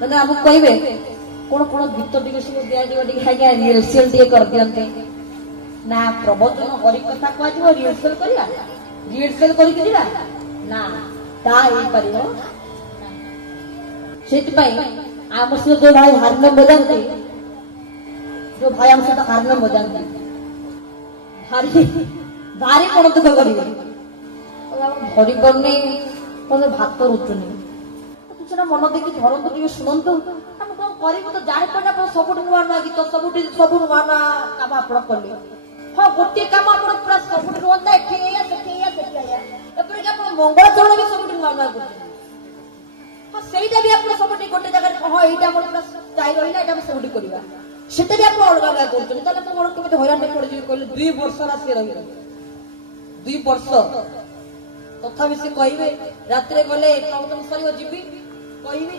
ମାନେ ଆମକୁ କହିବେ କଣ କଣ ଗୀତ ଟିକେ ସବୁ ଦିଆଯିବ ଟିକେ ଆଜ୍ଞା ରିହର୍ସାଲ ଟିକେ କରିଦିଅନ୍ତେ ନା ପ୍ରବଚନ ହରି କଥା କୁହାଯିବ ରିହର୍ସାଲ କରିବା ରିହର୍ସାଲ କରିକି ଯିବା ନା ତାହା ହେଇପାରିବ ସେଥିପାଇଁ ଆମ ସହିତ ଯୋଉ ଭାଇ ହାରମୋନିୟମ ବଜାନ୍ତି ଯୋଉ ଭାଇ ଆମ ସହିତ ହାରମୋନିୟମ ବଜାନ୍ତି ଭାରି ଭାରି ମନ ଦୁଃଖ କରିବେ ଧରି ପାରୁନି ଭାତ ରୁଚୁନି ସେଟା ମନ ଦେଇକି ଧରନ୍ତୁ ଟିକେ ଶୁଣନ୍ତୁ ଆମେ କଣ କରିବୁ ତ ଜାଣିପାରୁନି ଆପଣ ସବୁଠୁ ନୂଆ ନୂଆ ଗୀତ ସବୁଠି ସବୁ ନୂଆ ନୂଆ କାମ ଆପଣ କଲେ ହଁ ଗୋଟିଏ କାମ ଆପଣ ପୁରା ସବୁଠୁ ରୁହନ୍ତା ଏଠି ଏଇଆ ସେଠି ଏଇଆ ସେଠି ଏଇଆ ଏପରିକି ଆପଣ ମଙ୍ଗଳ ଚରଣ ବି ସବୁଠୁ ନୂଆ ନୂଆ କରୁଛନ୍ତି ହଁ ସେଇଟା ବି ଆପଣ ସବୁଠି ଗୋଟେ ଜାଗାରେ ହଁ ଏଇଟା ଆମର ପୁରା ଯାଇ ରହିଲା ଏଇଟା ଆମେ ସବୁଠି କରିବା ସେଟା ବି ଆପଣ ଅଲଗା ଅଲଗା କରୁଛନ୍ତି ତାହେଲେ ଆପଣ କଣ କେମିତି ହଇରାଣ ପଡିଯିବେ କହିଲେ 2 ବର୍ଷ ରାତି ରହିବେ 2 ବର୍ଷ ତଥାପି ସେ କହିବେ ରାତିରେ ଗଲେ ପ୍ରବଚନ ସରିବ ଯିବି କହିବି